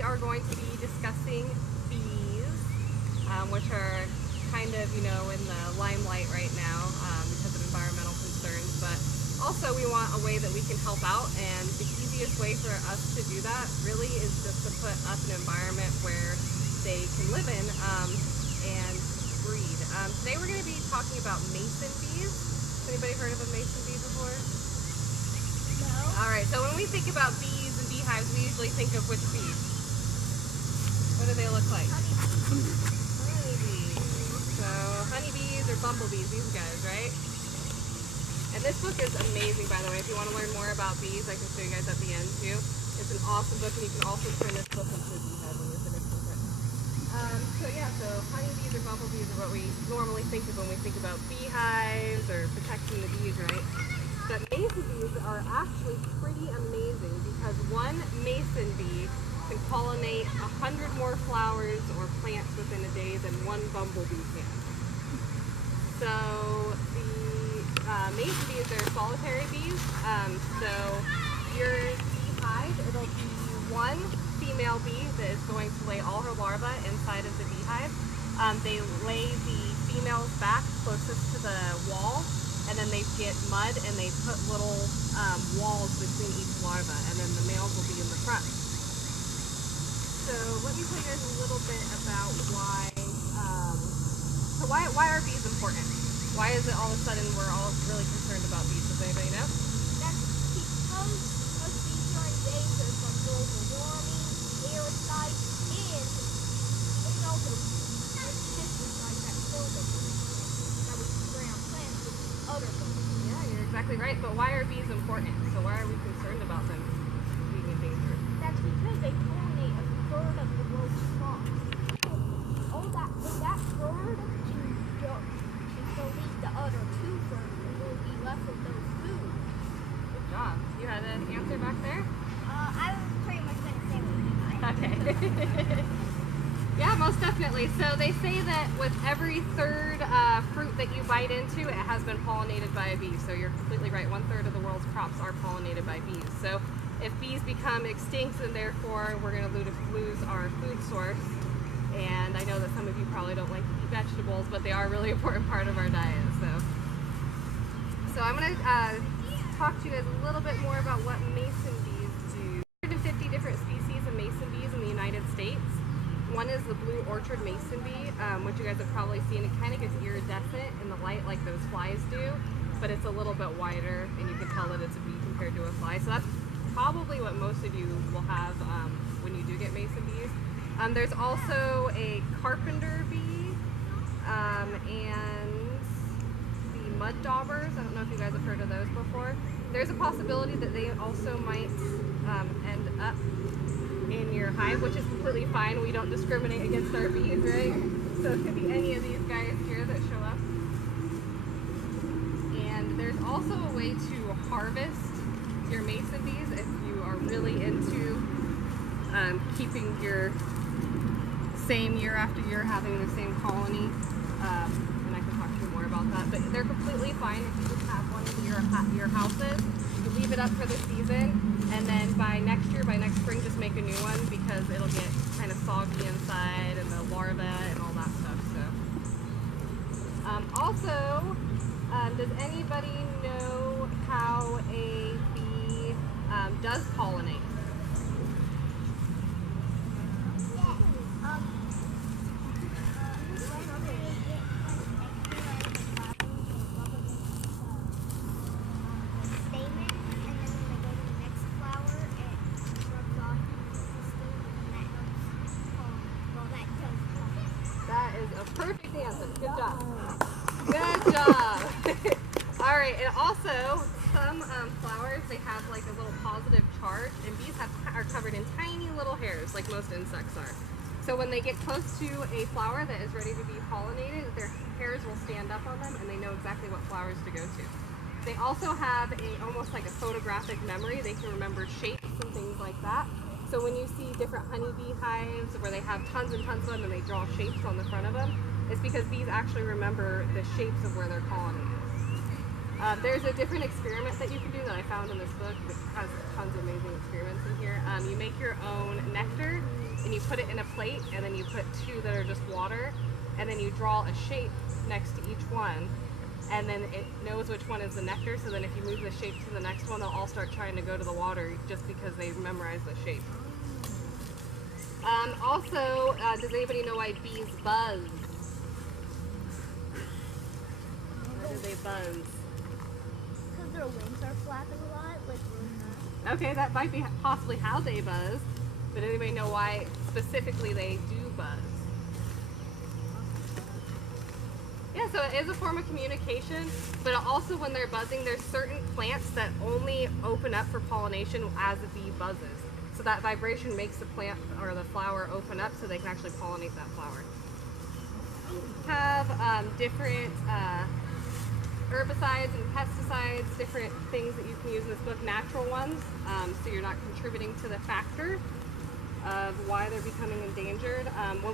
we are going to be discussing bees, which are kind of, you know, in the limelight right now because of environmental concerns, but also we want a way that we can help out, and the easiest way for us to do that really is just to put up an environment where they can live in and breed. Today we're going to be talking about mason bees. Has anybody heard of a mason bee before? No. Alright, so when we think about bees and beehives, we usually think of which bees? What do they look like? Honeybees. So honeybees or bumblebees, these guys, right? And this book is amazing, by the way. If you want to learn more about bees, I can show you guys at the end too. It's an awesome book, and you can also turn this book into a beehive when you're finished with it. So honeybees or bumblebees are what we normally think of when we think about beehives or protecting the bees, right? But mason bees are actually pretty amazing because one mason bee can pollinate 100 more flowers or plants within a day than one bumblebee can. So the mason bees are solitary bees. So your beehive, it'll be one female bee that is going to lay all her larvae inside of the beehive. They lay the females back closest to the wall, and then they get mud and they put little walls between each larva, and then the males will be in the front. So let me tell you guys a little bit about why are bees important? Why is it all of a sudden we're all really concerned about bees? Does anybody know? That's because of these are endangered from global warming, parasites, and also pesticides that kill them that we spray on plants with other bugs. Yeah, you're exactly right. But why are bees important? So why are we concerned about them being endangered? That's because they pollinate a third of the world's crops. That third to leave the other 2/3, and will be left with those food. Good job. You had an answer back there? I was pretty much going to say what you Okay. Yeah, most definitely. So they say that with every third fruit that you bite into, it has been pollinated by a bee. So you're completely right. 1/3 of the world's crops are pollinated by bees. So if bees become extinct, and therefore we're going to lose our food source. And I know that some of you probably don't like to eat vegetables, but they are a really important part of our diet. So I'm going to talk to you guys a little bit more about what mason bees do. 150 different species of mason bees in the United States. One is the blue orchard mason bee, which you guys have probably seen. It kind of gets iridescent in the light like those flies do, but it's a little bit wider, and you can tell that it's a bee compared to a fly. So that's probably what most of you will have when you do get mason bees. There's also a carpenter bee and the mud daubers. I don't know if you guys have heard of those before. There's a possibility that they also might end up in your hive, which is completely fine. We don't discriminate against our bees, right? So it could be any of these guys here that show up. And there's also a way to harvest your mason bees if you are really into keeping your same year after year having the same colony, and I can talk to you more about that, but they're completely fine if you just have one in your houses. You leave it up for the season, and then by next spring, just make a new one because it'll get kind of soggy inside and the larvae and all that stuff. So also, does anybody know how a bee does pollinate? That is a perfect answer. Good job. Good job. All right, and also some flowers, they have like a little positive charge, and bees are covered in tiny little hairs like most insects are. So when they get close to a flower that is ready to be pollinated, their hairs will stand up on them and they know exactly what flowers to go to. They also have almost like a photographic memory. They can remember shapes and things like that. So when you see different honeybee hives where they have tons and tons of them and they draw shapes on the front of them, it's because bees actually remember the shapes of where their colony is. There's a different experiment that you can do that I found in this book. It has tons of amazing experiments in here. You make your own nectar and you put it in a plate, and then you put 2 that are just water, and then you draw a shape next to each one, and then it knows which one is the nectar, so then if you move the shape to the next one, they'll all start trying to go to the water just because they memorize the shape. Also, does anybody know why bees buzz? Why do they buzz? Because their wings are flapping a lot, like Okay, that might be possibly how they buzz, but anybody know why specifically they do buzz? Yeah, so it is a form of communication, but also when they're buzzing, there's certain plants that only open up for pollination as a bee buzzes. So that vibration makes the plant or the flower open up so they can actually pollinate that flower. We have different herbicides and pesticides, different things that you can use in this book, natural ones, so you're not contributing to the factor of why they're becoming endangered.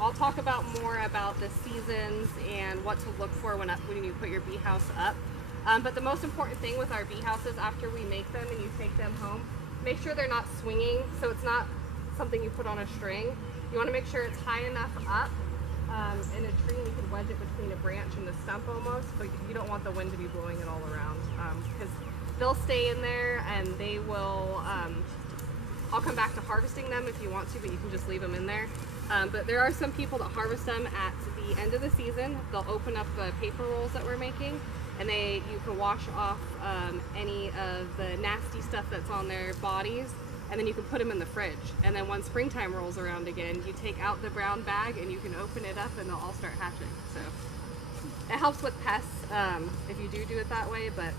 I'll talk about more about the seasons and what to look for when you put your bee house up. But the most important thing with our bee houses after we make them and you take them home, make sure they're not swinging, so it's not something you put on a string. You want to make sure it's high enough up in a tree, and you can wedge it between a branch and the stump almost, but you don't want the wind to be blowing it all around, because they'll stay in there and they will, I'll come back to harvesting them if you want to, but you can just leave them in there. But there are some people that harvest them at the end of the season. They'll open up the paper rolls that we're making, and you can wash off any of the nasty stuff that's on their bodies, and then you can put them in the fridge. And then when springtime rolls around again, you take out the brown bag and you can open it up and they'll all start hatching. So it helps with pests if you do it that way, but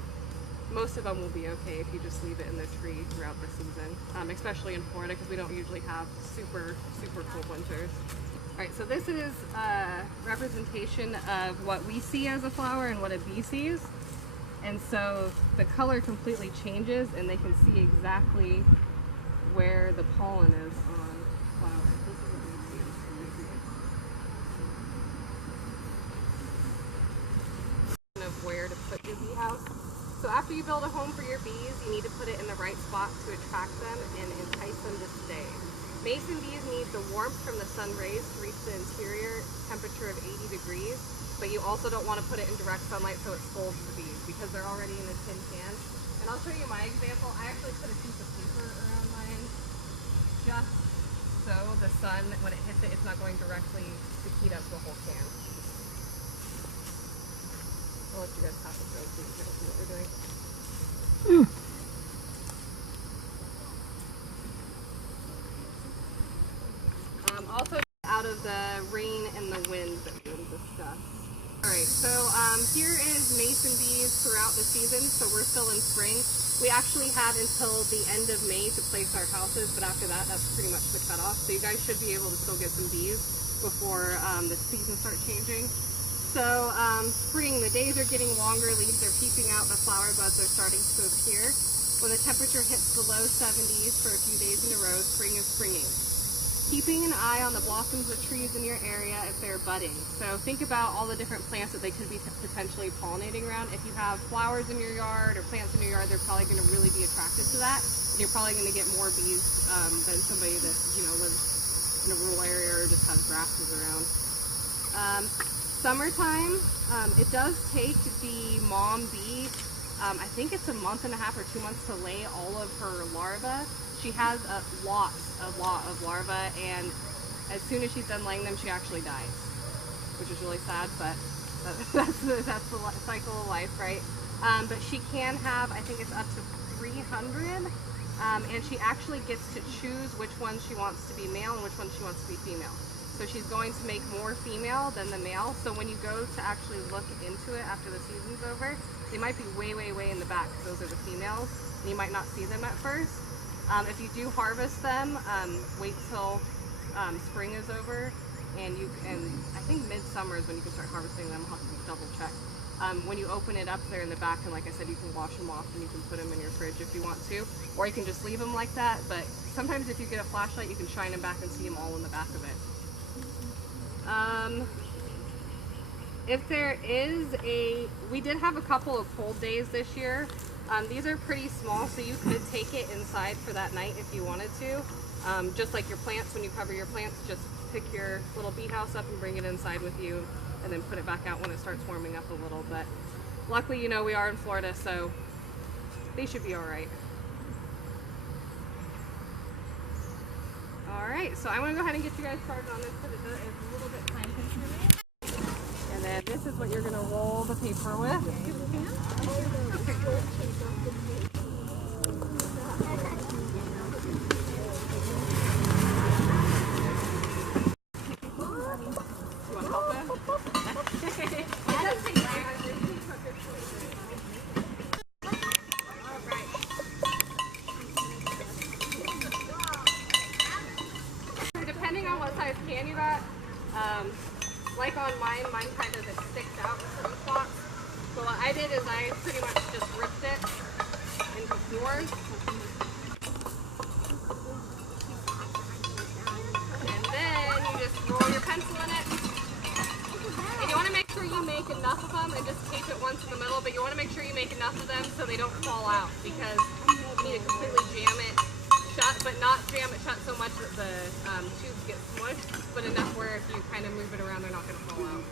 most of them will be okay if you just leave it in the tree throughout the season, especially in Florida because we don't usually have super cold winters. All right, so this is a representation of what we see as a flower and what a bee sees. And so the color completely changes and they can see exactly where the pollen is on flowers. This is what we see. Of where to put your bee house. So after you build a home for your bees, you need to put it in the right spot to attract them and entice them to stay. Mason bees need the warmth from the sun rays to reach the interior temperature of 80 degrees, but you also don't want to put it in direct sunlight so it scalds the bees because they're already in a tin can. And I'll show you my example. I actually put a piece of paper around mine just so the sun, when it hits it, it's not going directly to heat up the whole can. I'll let you guys pass it through so you can see what we're doing. Also out of the rain and the wind that we discussed. Alright, so here is mason bees throughout the season, so we're still in spring. We actually have until the end of May to place our houses, but after that, that's pretty much the cutoff. So you guys should be able to still get some bees before the season starts changing. So spring, the days are getting longer, leaves are peeping out, the flower buds are starting to appear. When the temperature hits the low 70s for a few days in a row, spring is springing. Keeping an eye on the blossoms of trees in your area if they're budding. So think about all the different plants that they could be potentially pollinating around. If you have flowers in your yard or plants in your yard, they're probably going to really be attracted to that. And you're probably going to get more bees than somebody that lives in a rural area or just has grasses around. Summertime, it does take the mom bee, I think it's a month and a half or 2 months to lay all of her larvae. She has a lot of larvae, and as soon as she's done laying them, she actually dies, which is really sad, but that's the cycle of life, right? But she can have, I think it's up to 300, and she actually gets to choose which ones she wants to be male and which ones she wants to be female. So she's going to make more female than the male, so when you go to actually look into it after the season's over, they might be way in the back, because those are the females, and you might not see them at first. If you do harvest them, wait till spring is over, and I think midsummer is when you can start harvesting them. I'll have to double check. When you open it up, they're in the back, and like I said, you can wash them off and you can put them in your fridge if you want to, or you can just leave them like that. But sometimes if you get a flashlight, you can shine them back and see them all in the back of it. If there is we did have a couple of cold days this year. These are pretty small, so you could take it inside for that night if you wanted to. Just like your plants, when you cover your plants, just pick your little bee house up and bring it inside with you, and then put it back out when it starts warming up a little. But luckily, you know, we are in Florida, so they should be all right. All right, so I'm gonna go ahead and get you guys started on this because it's a little bit time consuming. And then this is what you're gonna roll the paper with. Depending on what size can you got, like on mine kind of sticks out in certain spots. So what I did is I pretty much just ripped it into 4. And then you just roll your pencil in it. And you want to make sure you make enough of them and just tape it once in the middle, but you want to make sure you make enough of them so they don't fall out, because you need to completely jam it shut, but not jam it shut so much that the tubes get smushed, but enough where if you kind of move it around, they're not going to fall out.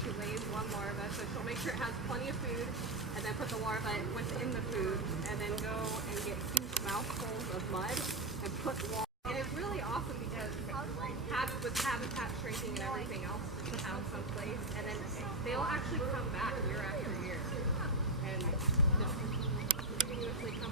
She lays one larva, so she'll make sure it has plenty of food, and then put the larva within the food, and then go and get huge mouthfuls of mud and put water. And it's really awesome because with habitat shrinking and everything else, to just have some place, and then they'll actually come back year after year, and just continuously come